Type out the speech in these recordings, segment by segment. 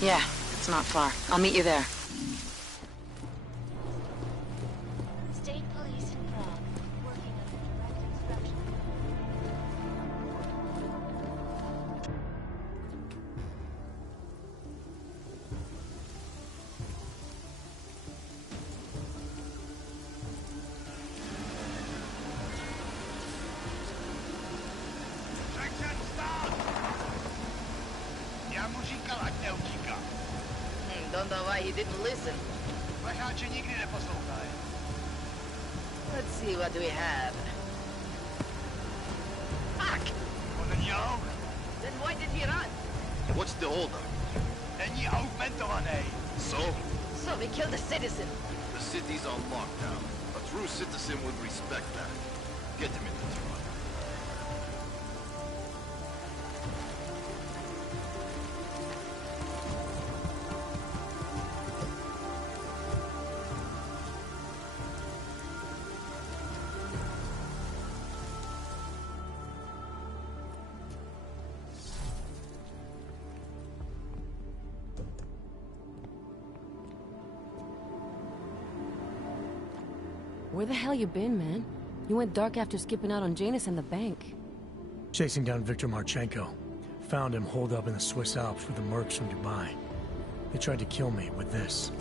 Yeah, it's not far. I'll meet you there. State police in Prague, working under direct instruction. Já mu říkal, ať neutíká. Don't know why he didn't listen. Leháče nikdy neposlouchají. Let's see what we have. Fuck! On není aug. Then why did he run? What's the holdup? Není augmentovaný. So we killed a citizen. The city's on lockdown. A true citizen would respect that. Get him in the truck. Where the hell you been, man? You went dark after skipping out on Janus and the bank. Chasing down Viktor Marchenko. Found him holed up in the Swiss Alps with the mercs from Dubai. They tried to kill me with this.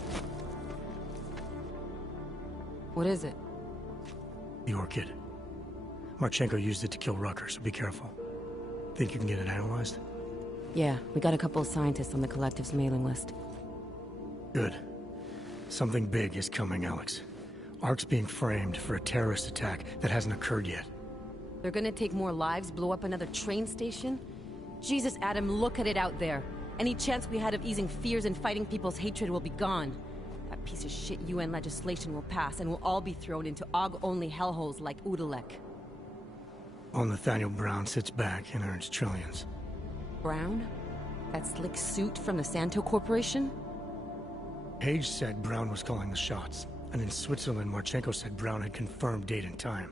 What is it? The orchid. Marchenko used it to kill Rucker, so be careful. Think you can get it analyzed? Yeah, we got a couple of scientists on the Collective's mailing list. Good. Something big is coming, Alex. Ark's being framed for a terrorist attack that hasn't occurred yet. They're gonna take more lives, blow up another train station? Jesus, Adam, look at it out there. Any chance we had of easing fears and fighting people's hatred will be gone. That piece of shit UN legislation will pass, and we'll all be thrown into AUG-only hellholes like Udalek. While Nathaniel Brown sits back and earns trillions. Brown? That slick suit from the Santo Corporation? Page said Brown was calling the shots. And in Switzerland, Marchenko said Brown had confirmed date and time.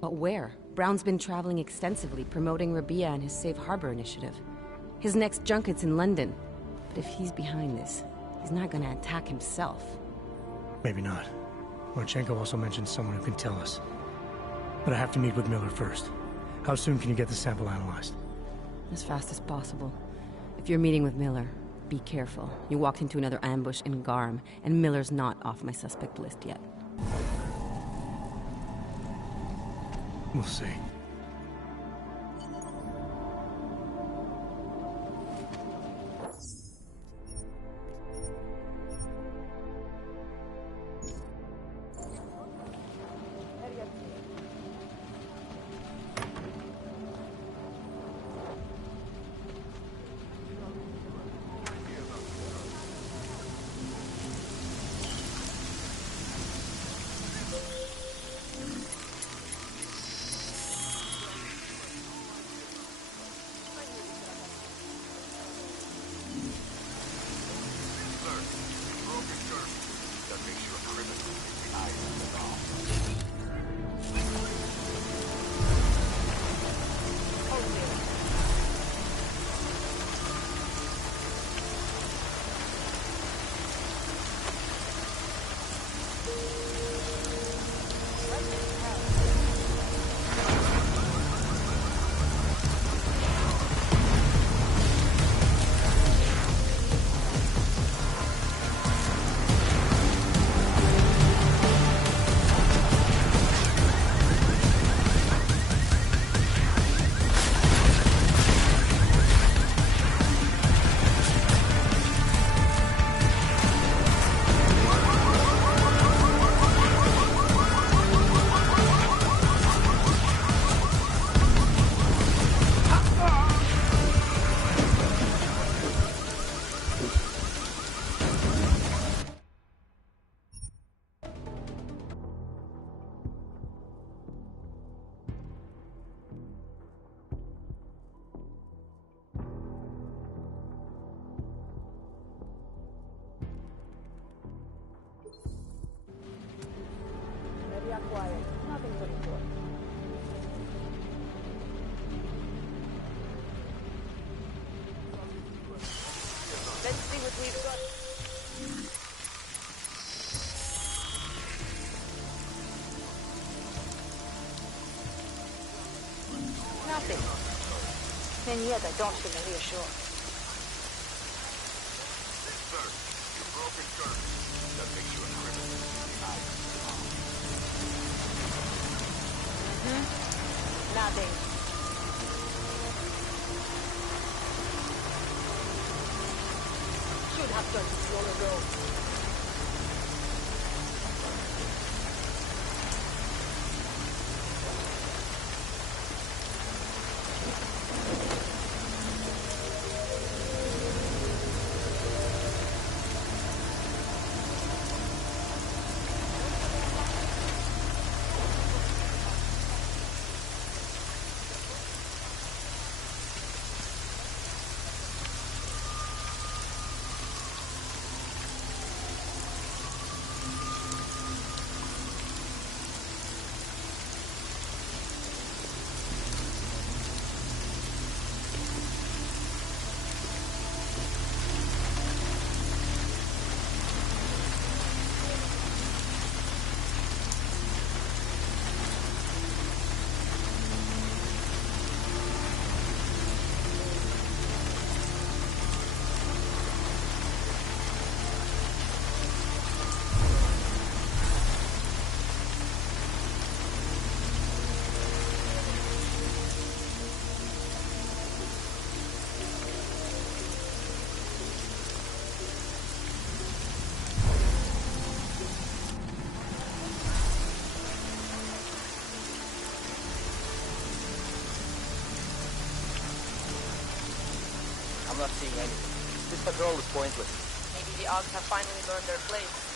But where? Brown's been traveling extensively, promoting Rabia and his Safe Harbor initiative. His next junket's in London. But if he's behind this, he's not gonna attack himself. Maybe not. Marchenko also mentioned someone who can tell us. But I have to meet with Miller first. How soon can you get the sample analyzed? As fast as possible. If you're meeting with Miller, be careful. You walked into another ambush in Garm, and Miller's not off my suspect list yet. We'll see. what we've got. Nothing. And yet I don't feel reassured. Sir, you broke a curse. That makes you a criminal. Nothing. Should have done this long ago. I'm not seeing anything. This patrol is pointless. Maybe the Augs have finally learned their place.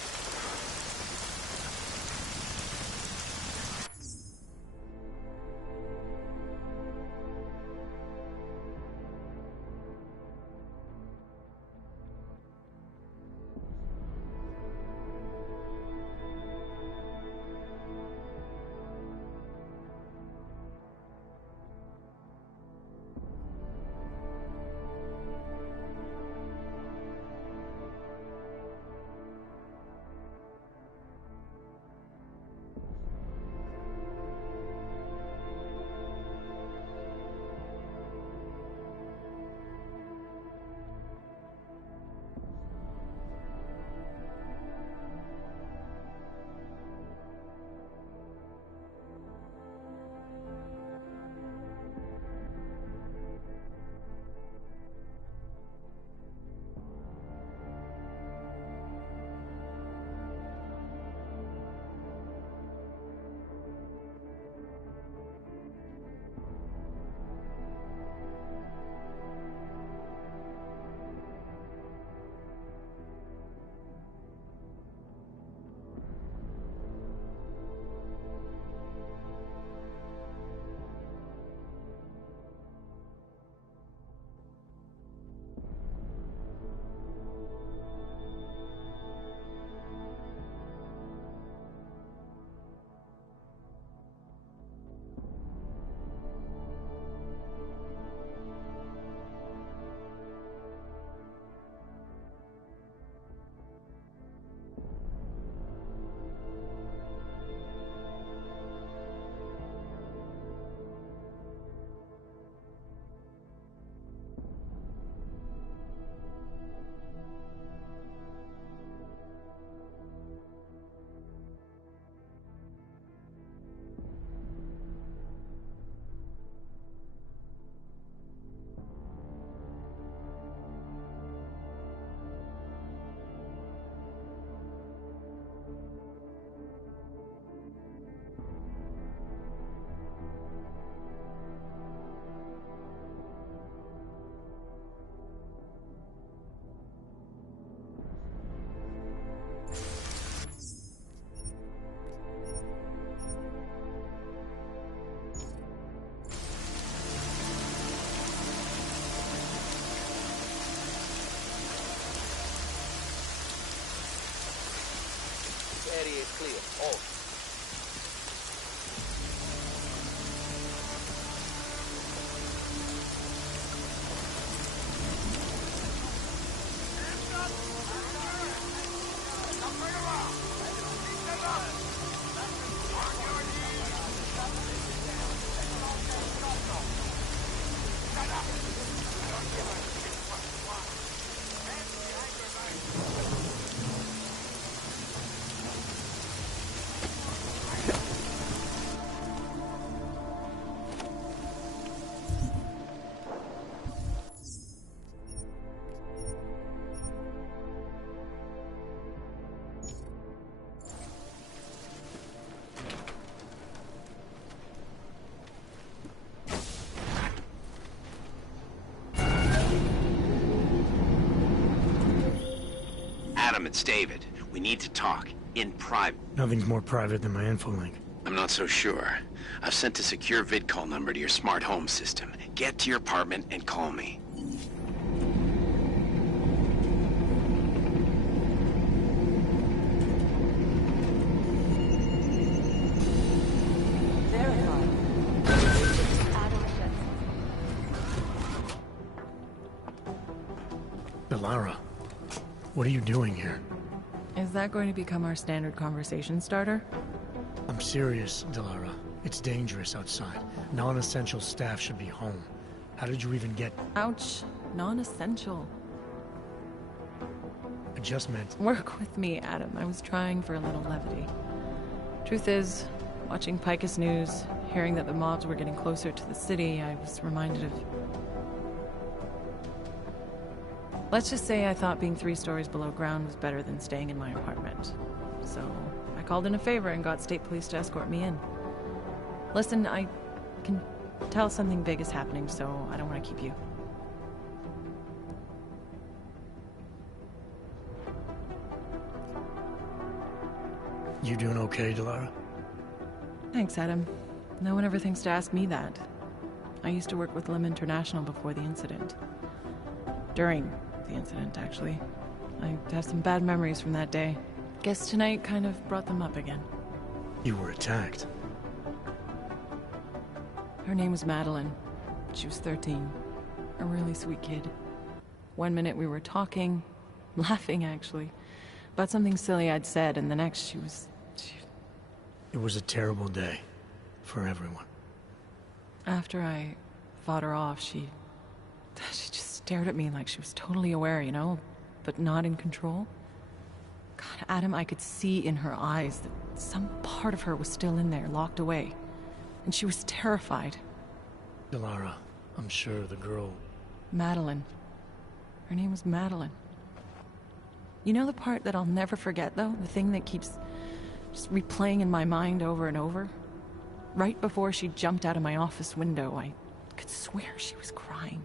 Area is clear. All. Adam, it's David. We need to talk. In private. Nothing's more private than my infolink. I'm not so sure. I've sent a secure vid-call number to your smart home system. Get to your apartment and call me. Delara, what are you doing here? Is that going to become our standard conversation starter? I'm serious, Delara. It's dangerous outside. Non-essential staff should be home. How did you even get... Ouch. Non-essential. I just meant... Work with me, Adam. I was trying for a little levity. Truth is, watching Picus News, hearing that the mobs were getting closer to the city, I was reminded of... Let's just say I thought being 3 stories below ground was better than staying in my apartment. So, I called in a favor and got state police to escort me in. Listen, I can tell something big is happening, so I don't want to keep you. You doing okay, Delara? Thanks, Adam. No one ever thinks to ask me that. I used to work with Lim International before the incident. During the incident, actually. I have some bad memories from that day. Guess tonight kind of brought them up again. You were attacked. Her name was Madeline. She was 13. A really sweet kid. One minute we were talking, laughing actually, about something silly I'd said, and the next she was... It was a terrible day. For everyone. After I fought her off, she just stared at me like she was totally aware, you know, but not in control. God, Adam, I could see in her eyes that some part of her was still in there, locked away. And she was terrified. Delara, I'm sure the girl... Madeline. Her name was Madeline. You know the part that I'll never forget, though? The thing that keeps just replaying in my mind over and over? Right before she jumped out of my office window, I could swear she was crying.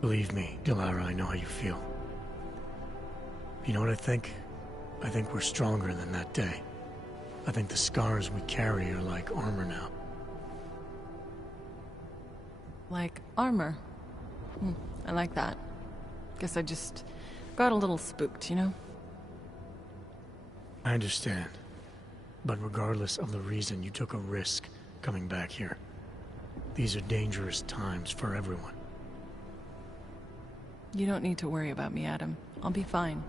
Believe me, Delara, I know how you feel. You know what I think? I think we're stronger than that day. I think the scars we carry are like armor now. Like armor? I like that. Guess I just got a little spooked, you know? I understand. But regardless of the reason, you took a risk coming back here. These are dangerous times for everyone. You don't need to worry about me, Adam. I'll be fine.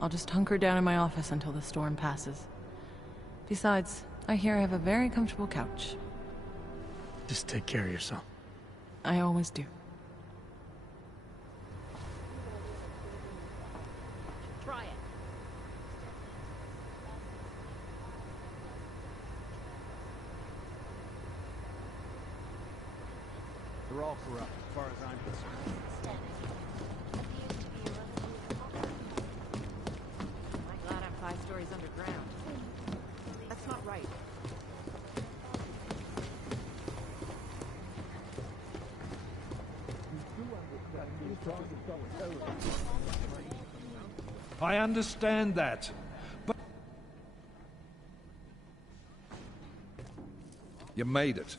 I'll just hunker down in my office until the storm passes. Besides, I hear I have a very comfortable couch. Just take care of yourself. I always do. Try it. They're all corrupt, as far as I'm concerned. I'm glad I'm 5 stories underground. That's not right. I understand that, but... You made it.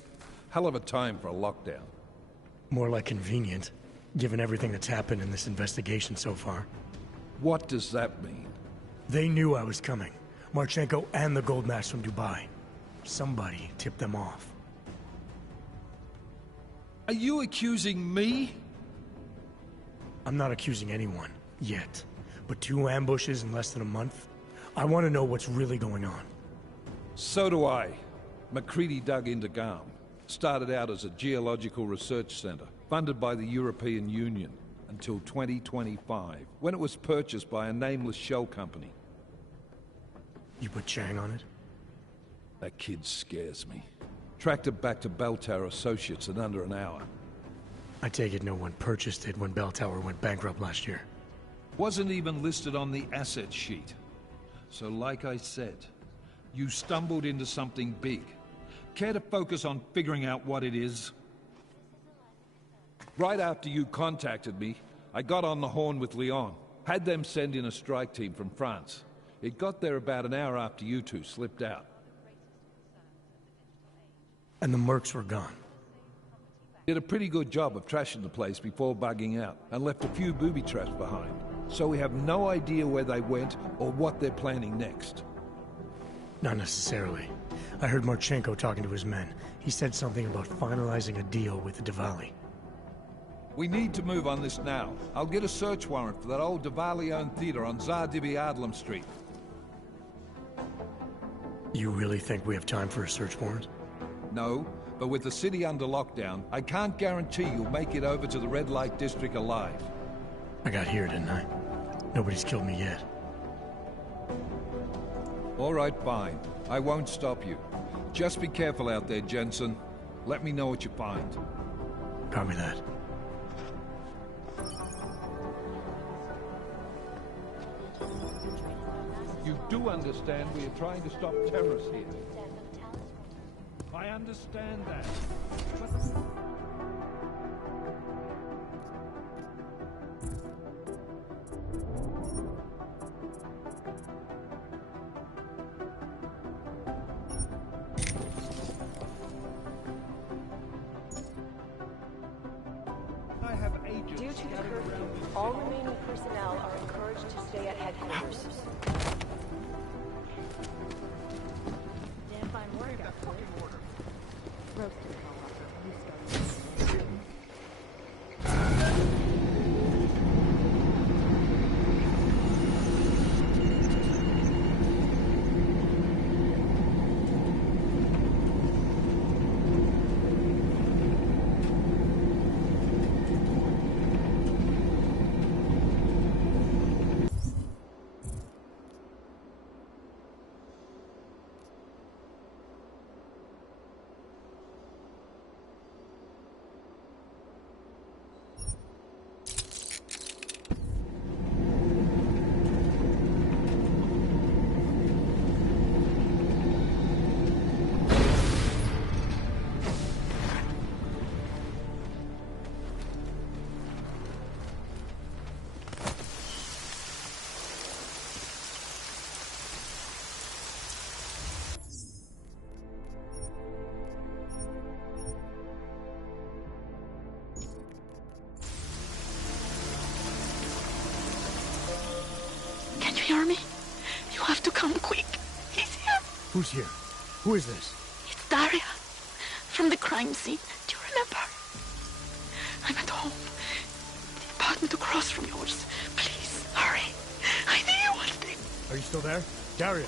Hell of a time for a lockdown. More like convenient, given everything that's happened in this investigation so far. What does that mean? They knew I was coming. Marchenko and the gold mask from Dubai. Somebody tipped them off. Are you accusing me? I'm not accusing anyone, yet. But 2 ambushes in less than a month? I want to know what's really going on. So do I. McCready dug into Garm. Started out as a geological research center, funded by the European Union, until 2025, when it was purchased by a nameless shell company. You put Chang on it? That kid scares me. Tracked it back to Bell Tower Associates in under an hour. I take it no one purchased it when Bell Tower went bankrupt last year. Wasn't even listed on the asset sheet. So like I said, you stumbled into something big. Care to focus on figuring out what it is? Right after you contacted me, I got on the horn with Leon. Had them send in a strike team from France. It got there about an hour after you two slipped out. And the mercs were gone. Did a pretty good job of trashing the place before bugging out, and left a few booby traps behind. So we have no idea where they went or what they're planning next. Not necessarily. I heard Marchenko talking to his men. He said something about finalizing a deal with the Diwali. We need to move on this now. I'll get a search warrant for that old Diwali-owned theater on Tsar Dibi Adlam Street. You really think we have time for a search warrant? No, but with the city under lockdown, I can't guarantee you'll make it over to the Red Light District alive. I got here, didn't I? Nobody's killed me yet. All right, fine. I won't stop you. Just be careful out there, Jensen. Let me know what you find. Copy that. You do understand we are trying to stop terrorists here. I understand that. I have agents. Due to the curfew, all remaining personnel are encouraged to stay at headquarters. Damn fine work out there. Roasted coworker, you started. Can you hear me? You have to come quick. He's here. Who's here? Who is this? It's Daria. From the crime scene. Do you remember? I'm at home. The apartment across from yours. Please, hurry. I need you one thing. Are you still there? Daria!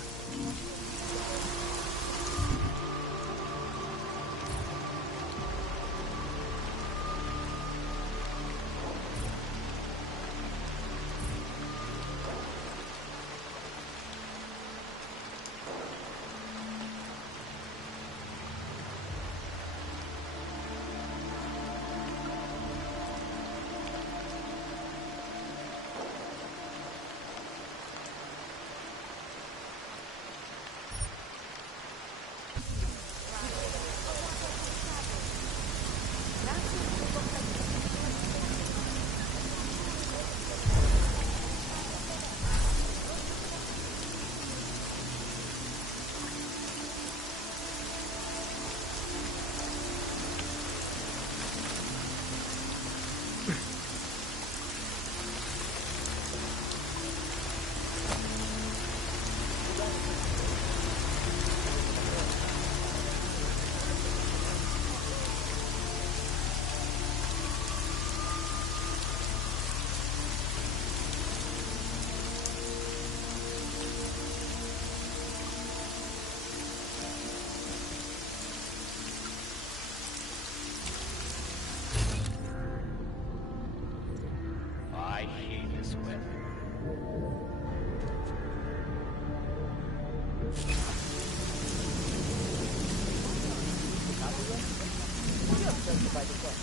by the way. 「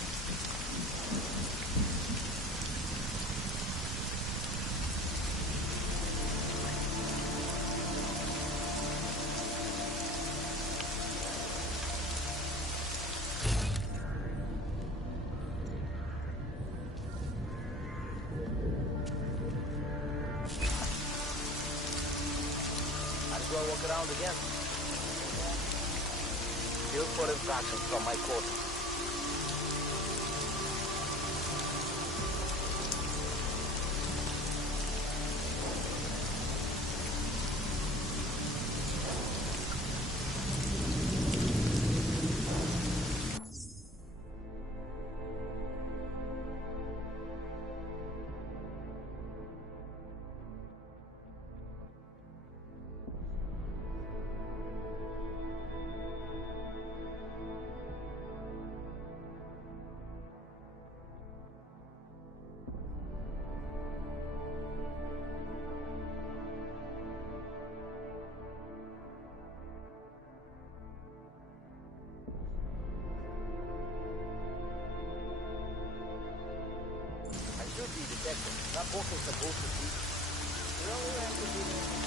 go walk around again. Field for instructions from my quarters. Should be detected. That book is supposed to be. You only have to be.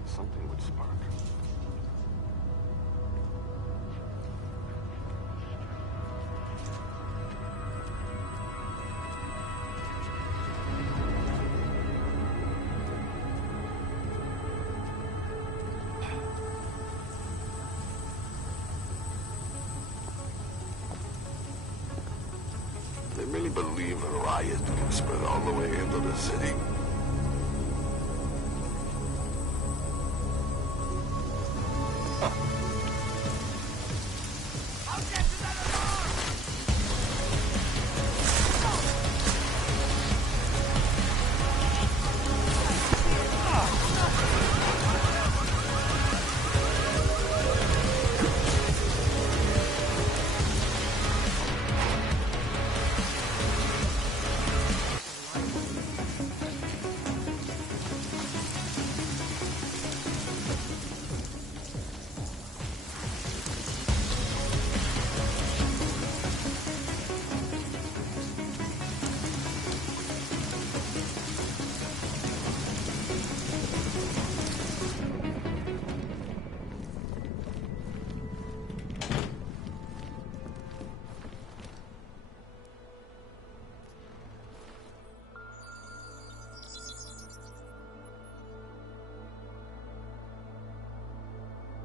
that something would spark. They really believe a riot can spread all the way into the city.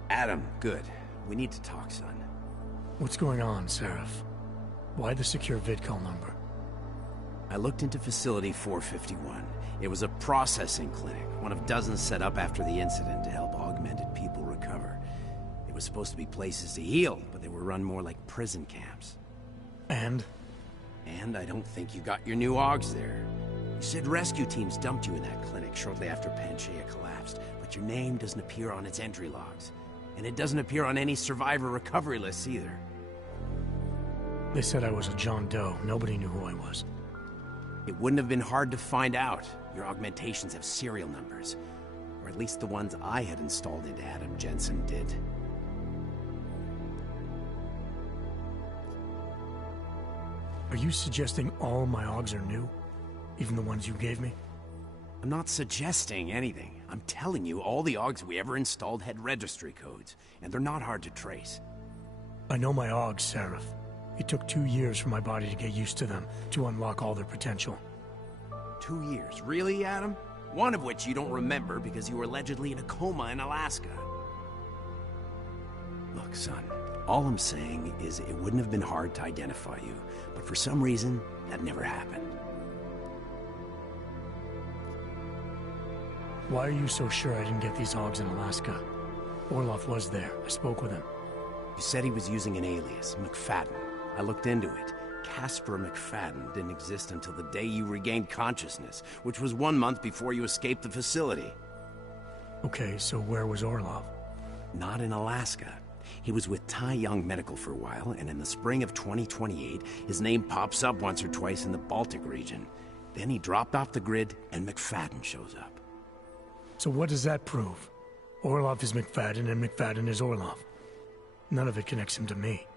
Adam, good. We need to talk, son. What's going on, Seraph? Why the secure vidcall number? I looked into Facility 451. It was a processing clinic, one of dozens set up after the incident to help augmented people recover. It was supposed to be places to heal, but they were run more like prison camps. And? And I don't think you got your new augs there. You said rescue teams dumped you in that clinic shortly after Panchaea collapsed, but your name doesn't appear on its entry logs. And it doesn't appear on any survivor recovery lists either. They said I was a John Doe. Nobody knew who I was. It wouldn't have been hard to find out. Your augmentations have serial numbers. Or at least the ones I had installed into Adam Jensen did. Are you suggesting all my augs are new? Even the ones you gave me? I'm not suggesting anything. I'm telling you, all the augs we ever installed had registry codes, and they're not hard to trace. I know my augs, Seraph. It took 2 years for my body to get used to them, to unlock all their potential. 2 years? Really, Adam? One of which you don't remember because you were allegedly in a coma in Alaska. Look, son, all I'm saying is it wouldn't have been hard to identify you, but for some reason, that never happened. Why are you so sure I didn't get these augs in Alaska? Orloff was there. I spoke with him. You said he was using an alias, McFadden. I looked into it. Casper McFadden didn't exist until the day you regained consciousness, which was 1 month before you escaped the facility. Okay, so where was Orloff? Not in Alaska. He was with Tai Young Medical for a while, and in the spring of 2028, his name pops up once or twice in the Baltic region. Then he dropped off the grid, and McFadden shows up. So what does that prove? Orloff is McFadden, and McFadden is Orloff. None of it connects him to me.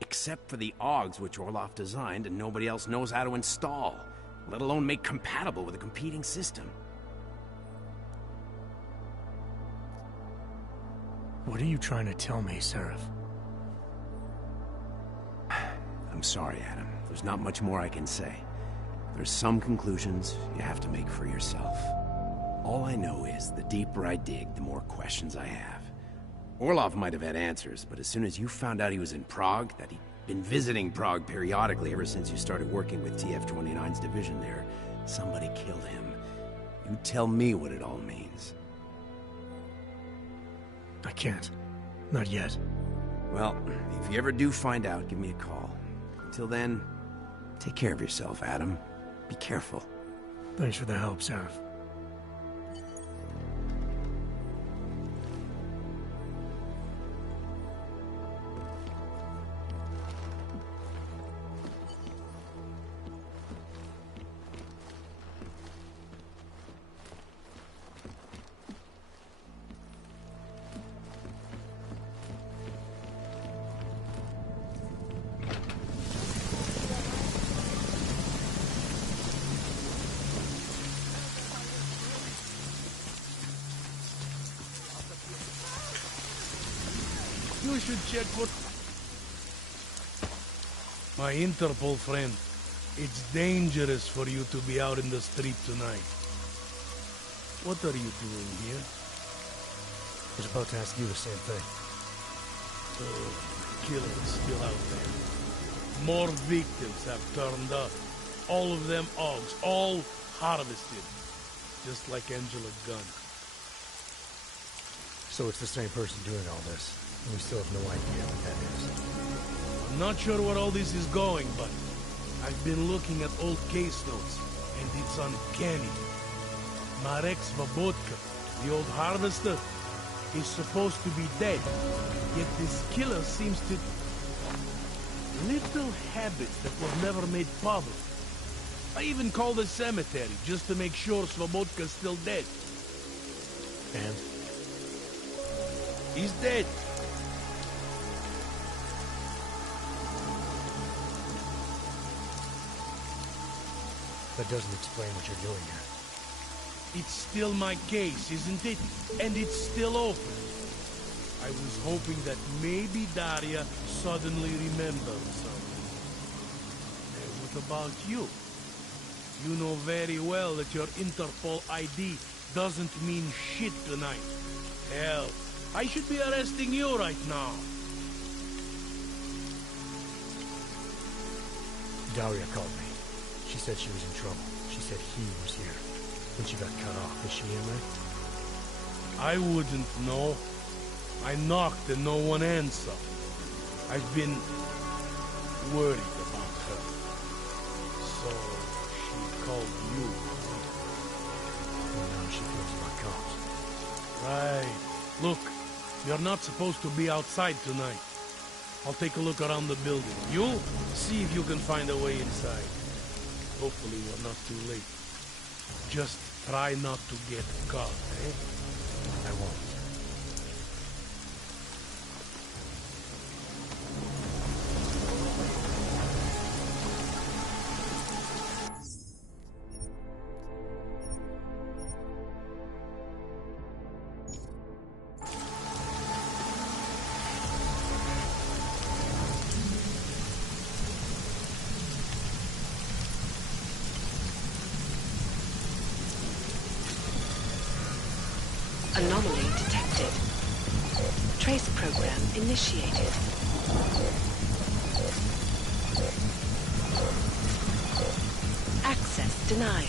Except for the augs which Orloff designed and nobody else knows how to install, let alone make compatible with a competing system. What are you trying to tell me, Seraph? I'm sorry, Adam. There's not much more I can say. There's some conclusions you have to make for yourself. All I know is the deeper I dig, the more questions I have. Orloff might have had answers, but as soon as you found out he was in Prague, that he'd been visiting Prague periodically ever since you started working with TF-29's division there, somebody killed him. You tell me what it all means. I can't. Not yet. Well, if you ever do find out, give me a call. Until then, take care of yourself, Adam. Be careful. Thanks for the help, Seraph. You should check for... My Interpol friend, it's dangerous for you to be out in the street tonight. What are you doing here? I was about to ask you the same thing. Oh, the killer is still out there. More victims have turned up. All of them Augs, all harvested. Just like Angela Gunn. So it's the same person doing all this, and we still have no idea what that is. I'm not sure where all this is going, but I've been looking at old case notes, and it's uncanny. Marek Svobotka, the old harvester, is supposed to be dead, yet this killer seems to... Little habits that were never made public. I even called the cemetery just to make sure Svobodka's still dead. And? He's dead. That doesn't explain what you're doing here. It's still my case, isn't it? And it's still open. I was hoping that maybe Daria suddenly remembered something. And what about you? You know very well that your Interpol ID doesn't mean shit tonight. Hell, I should be arresting you right now. Daria called me. She said she was in trouble. She said he was here. When she got cut off, is she in there? I wouldn't know. I knocked and no one answered. I've been worried about her. So she called you. And now she feels about cops. Right. Look, you're not supposed to be outside tonight. I'll take a look around the building. You'll see if you can find a way inside. Hopefully we're not too late. Just try not to get caught, eh? I won't. Anomaly detected. Trace program initiated. Access denied.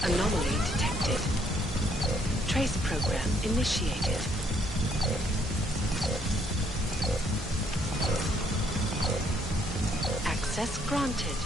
Anomaly detected. Trace program initiated. Access granted.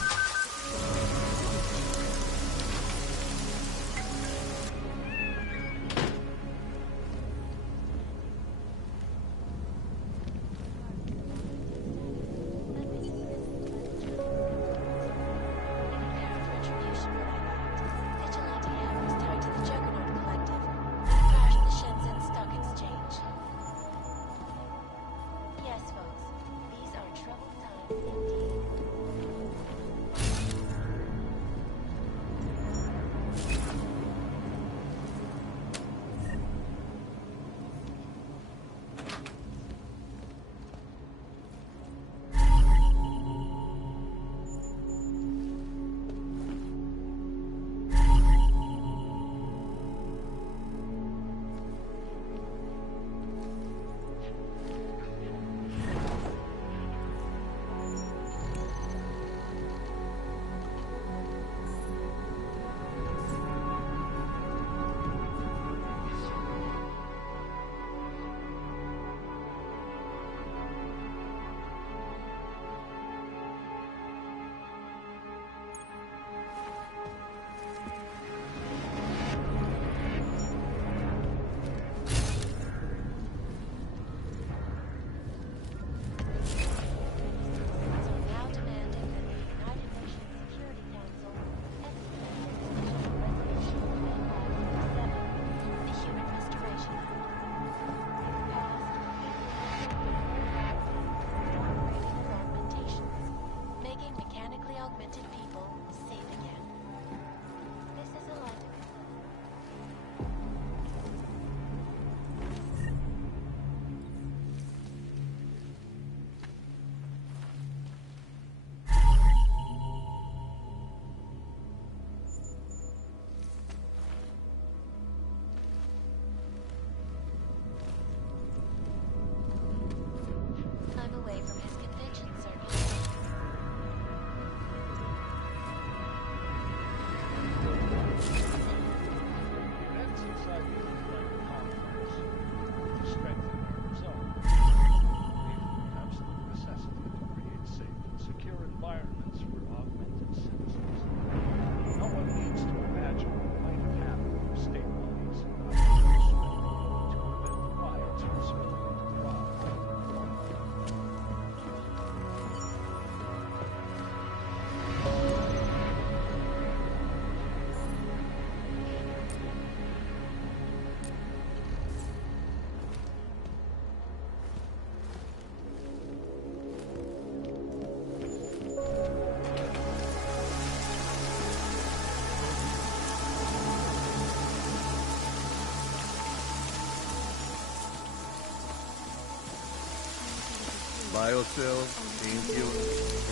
Biocell, painkiller,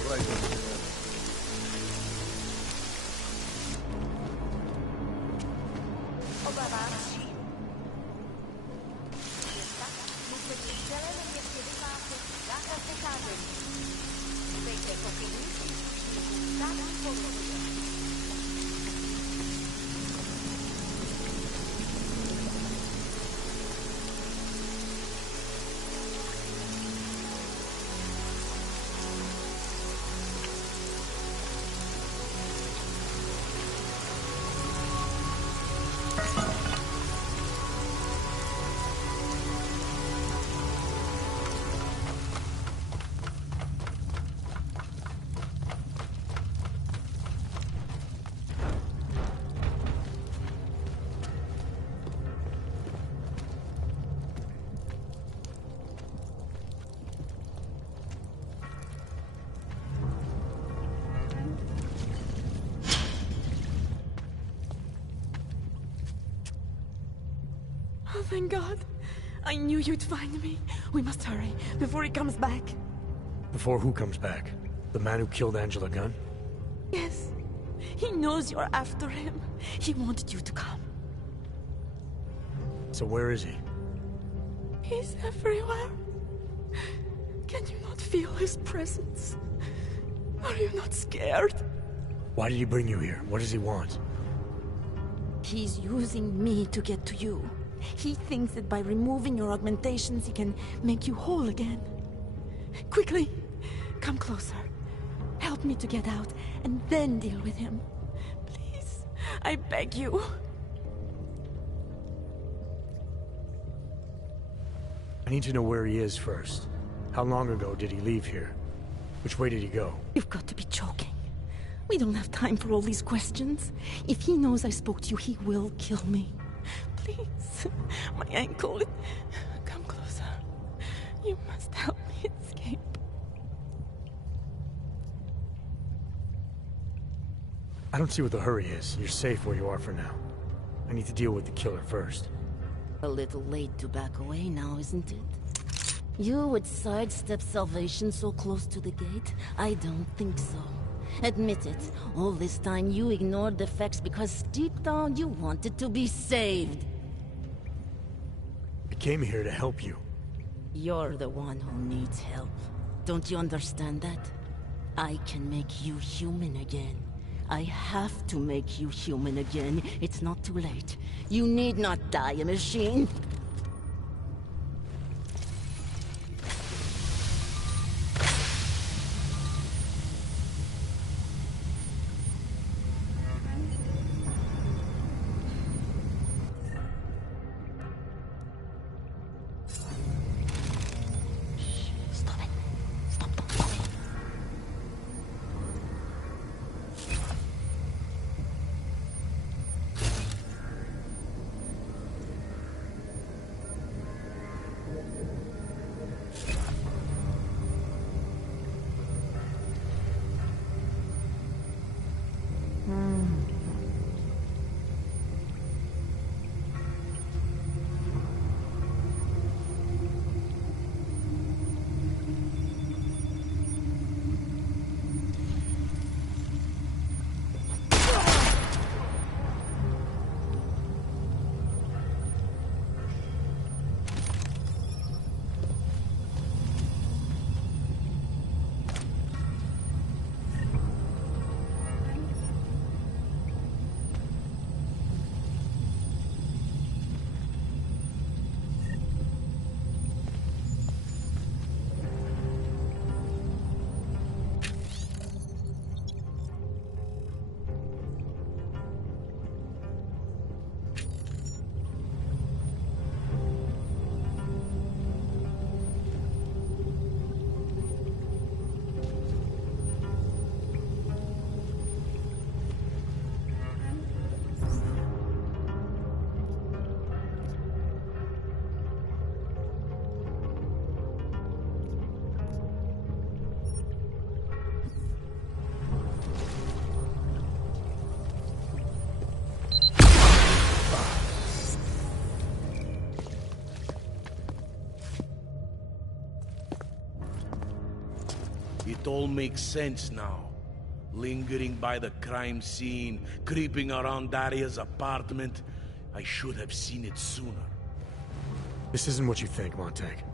right on there. Obávám se. Musíte celé městě vyhlásit zákaz vycházení. Dejte pokyn příslušníkům státní policie. Oh, thank God. I knew you'd find me. We must hurry, before he comes back. Before who comes back? The man who killed Angela Gunn? Yes. He knows you're after him. He wanted you to come. So where is he? He's everywhere. Can you not feel his presence? Are you not scared? Why did he bring you here? What does he want? He's using me to get to you. He thinks that by removing your augmentations, he can make you whole again. Quickly, come closer. Help me to get out, and then deal with him. Please, I beg you. I need to know where he is first. How long ago did he leave here? Which way did he go? You've got to be joking. We don't have time for all these questions. If he knows I spoke to you, he will kill me. Please, my ankle. Come closer. You must help me escape. I don't see what the hurry is. You're safe where you are for now. I need to deal with the killer first. A little late to back away now, isn't it? You would sidestep salvation so close to the gate? I don't think so. Admit it, all this time you ignored the facts because deep down you wanted to be saved. I came here to help you. You're the one who needs help. Don't you understand that? I can make you human again. I have to make you human again. It's not too late. You need not die, a machine. It all makes sense now. Lingering by the crime scene, creeping around Daria's apartment. I should have seen it sooner. This isn't what you think, Montag.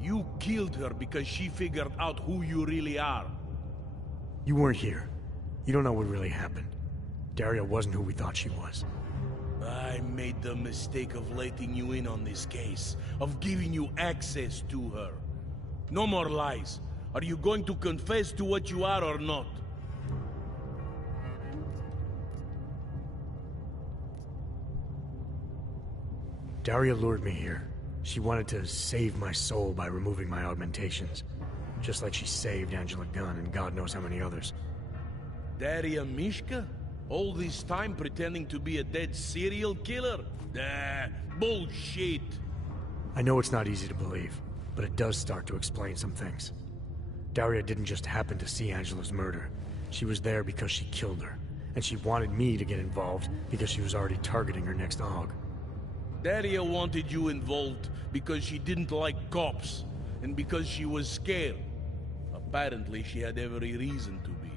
You killed her because she figured out who you really are. You weren't here. You don't know what really happened. Daria wasn't who we thought she was. I made the mistake of letting you in on this case, of giving you access to her. No more lies. Are you going to confess to what you are or not? Daria lured me here. She wanted to save my soul by removing my augmentations. Just like she saved Angela Gunn and God knows how many others. Daria Mishka? All this time pretending to be a dead serial killer? Bullshit! I know it's not easy to believe, but it does start to explain some things. Daria didn't just happen to see Angela's murder. She was there because she killed her. And she wanted me to get involved because she was already targeting her next AUG. Daria wanted you involved because she didn't like cops, and because she was scared. Apparently, she had every reason to be.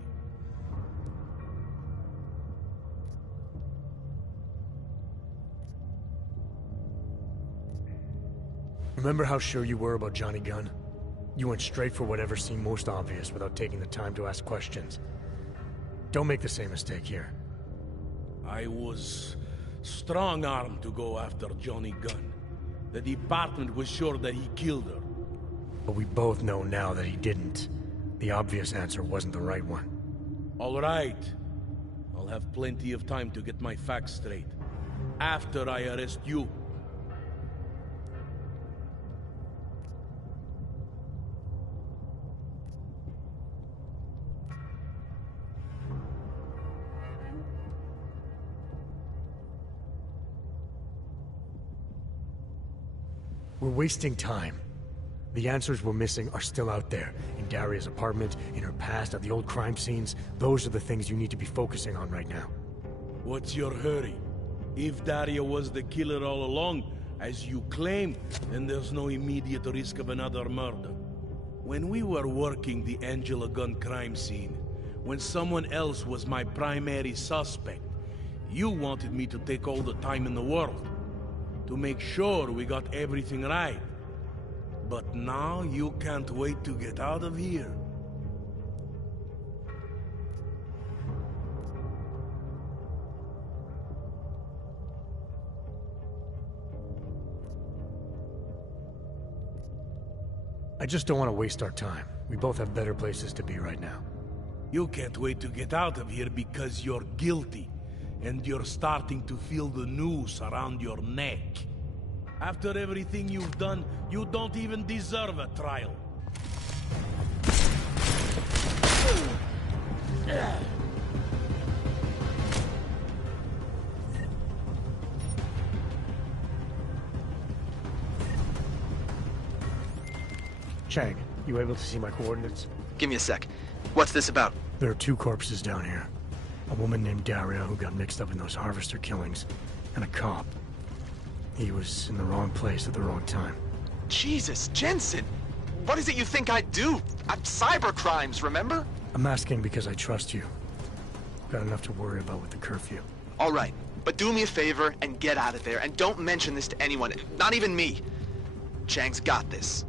Remember how sure you were about Johnny Gunn? You went straight for whatever seemed most obvious without taking the time to ask questions. Don't make the same mistake here. I was strong-armed to go after Johnny Gunn. The department was sure that he killed her. But we both know now that he didn't. The obvious answer wasn't the right one. All right. I'll have plenty of time to get my facts straight. After I arrest you. We're wasting time. The answers we're missing are still out there. In Daria's apartment, in her past, at the old crime scenes. Those are the things you need to be focusing on right now. What's your hurry? If Daria was the killer all along, as you claim, then there's no immediate risk of another murder. When we were working the Angela Gunn crime scene, when someone else was my primary suspect, you wanted me to take all the time in the world. To make sure we got everything right. But now you can't wait to get out of here. I just don't want to waste our time. We both have better places to be right now. You can't wait to get out of here because you're guilty. And you're starting to feel the noose around your neck. After everything you've done, you don't even deserve a trial. Chang, you able to see my coordinates? Give me a sec. What's this about? There are 2 corpses down here. A woman named Daria who got mixed up in those Harvester killings, and a cop. He was in the wrong place at the wrong time. Jesus, Jensen! What is it you think I'd do? Cyber crimes, remember? I'm asking because I trust you. Got enough to worry about with the curfew. All right, but do me a favor and get out of there, and don't mention this to anyone, not even me. Chang's got this.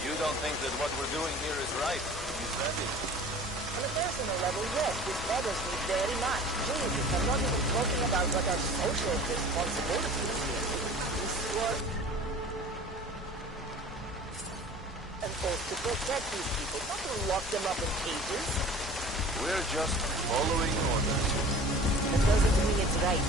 You don't think that what we're doing here is right? You said it. On a personal level, yes, this bothers me very much. Jesus, I'm not even talking about what our social responsibilities here. This war... And forced to protect these people, not to lock them up in cages. We're just following orders. That doesn't mean it's right.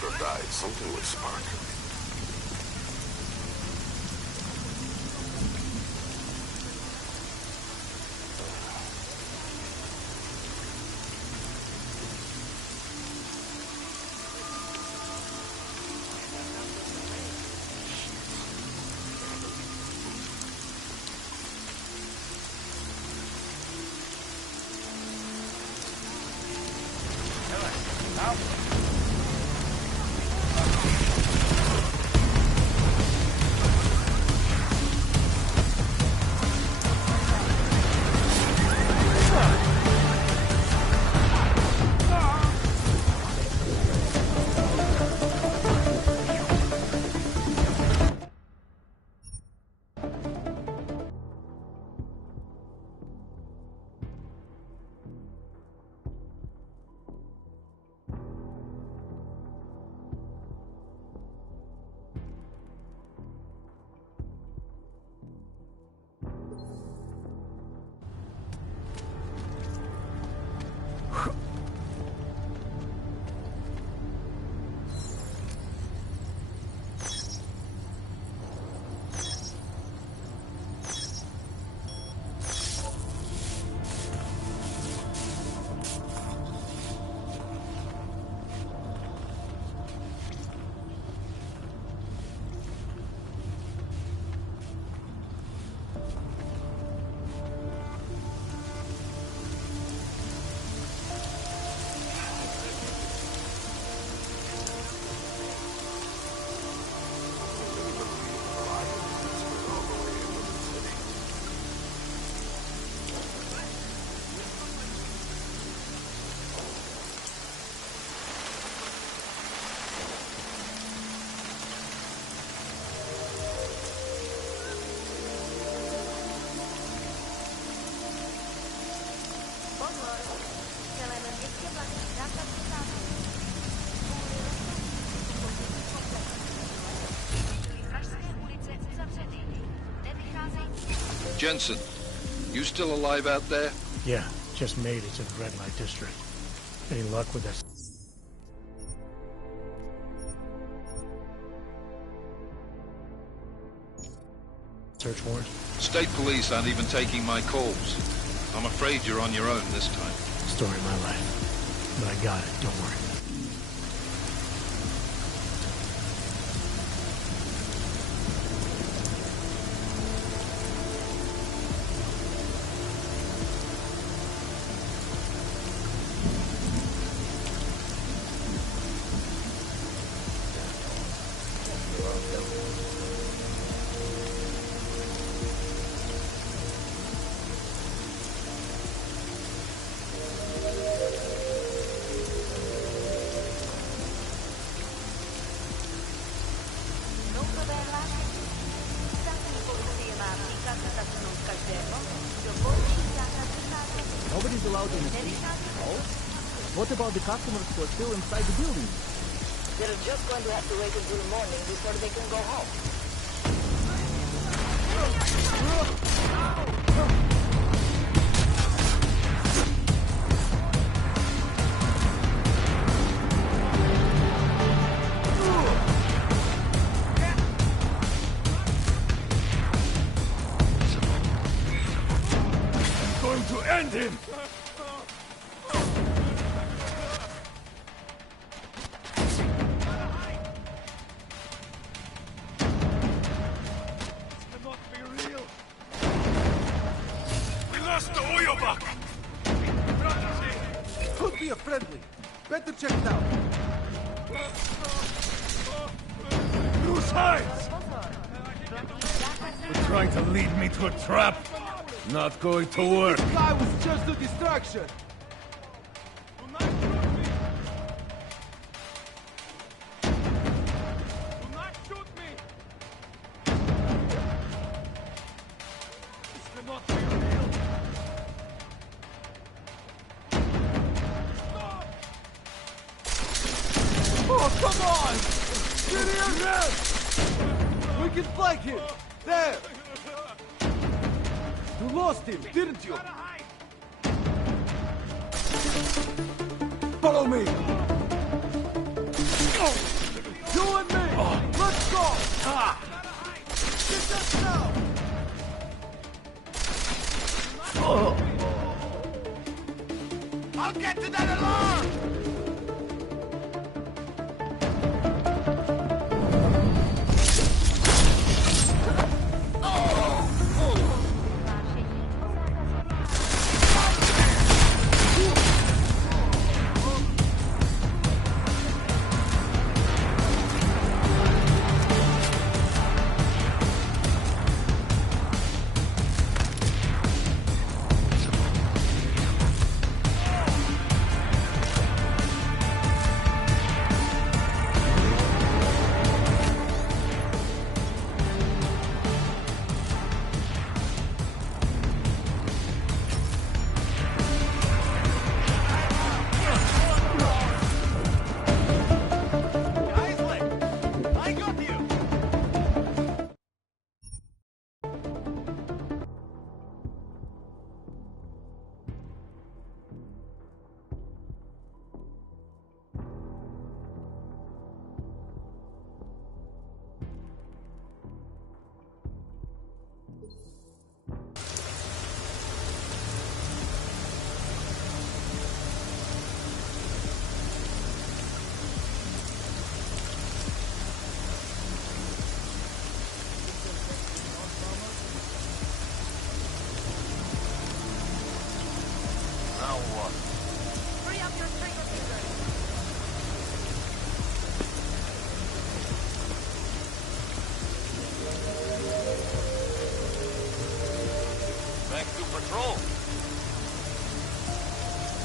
Parker died, something would spark. Jensen, you still alive out there? Yeah, just made it to the red light district. Any luck with this? Search warrant? State police aren't even taking my calls. I'm afraid you're on your own this time. Story of my life. But I got it, don't worry. Nobody's allowed in the street. No? What about the customers who are still inside the building? They're just going to have to wait until the morning before they can go home. I'm going to end him! Could be a friendly. Better check it out. New signs! You're trying to lead me to a trap? Not going to work. This guy was just a distraction. Oh, come on! Get here! We can flank him! There! You lost him, didn't you? Follow me! You and me! Let's go! Get us now! I'll get to that alarm! Back to patrol.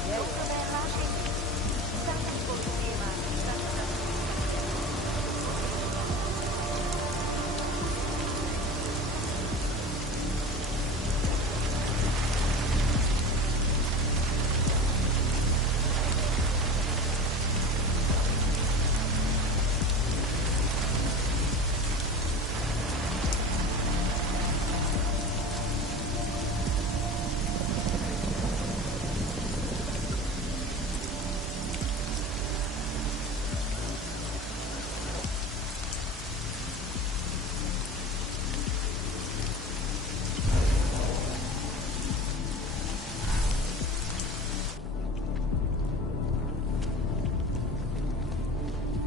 Superman rushing.